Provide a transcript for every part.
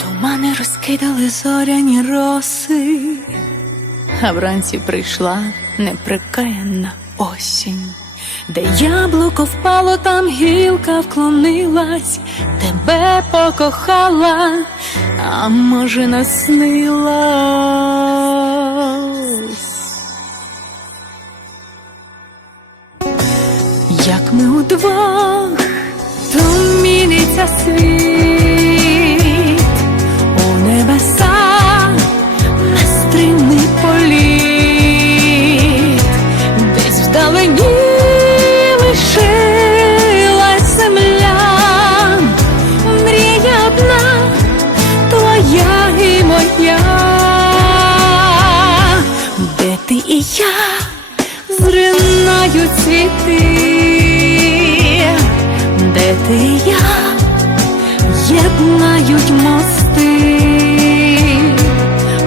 Тумани розкидали зоряні роси, а вранці прийшла неприкаянна осінь, де яблуко впало, там гілка вклонилась, тебе покохала, а може наснилась. Як ми удвох, ти і я зринають цвіти, де ти і я? Єднають мости,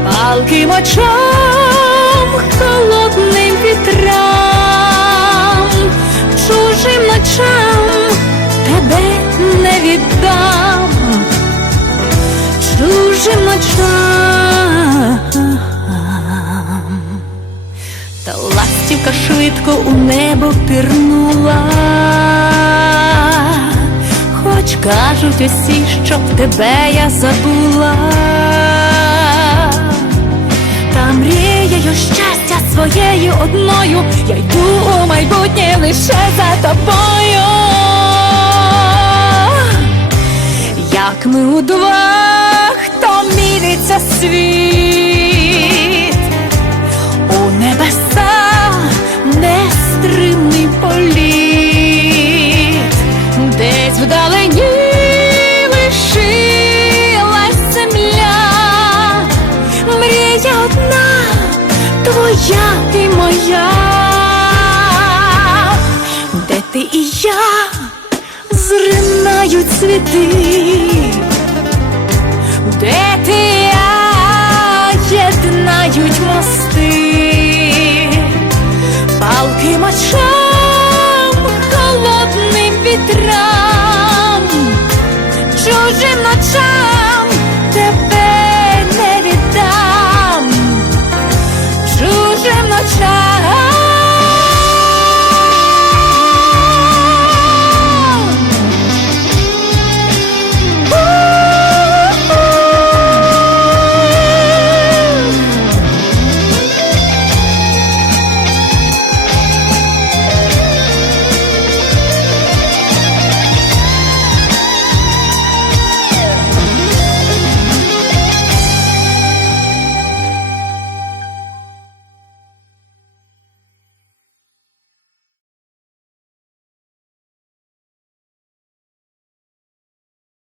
палким очам, холодним вітрам, чужим ночам тебе не віддам, чужим ночам. Ластівка швидко у небо пірнула, хоч кажуть усі, щоб тебе я забула, та мрією щастя своєю одною, я йду у майбутнє лише за тобою, як ми удвох, то міриться світ твоя і моя, де ти і я зринають цвіти.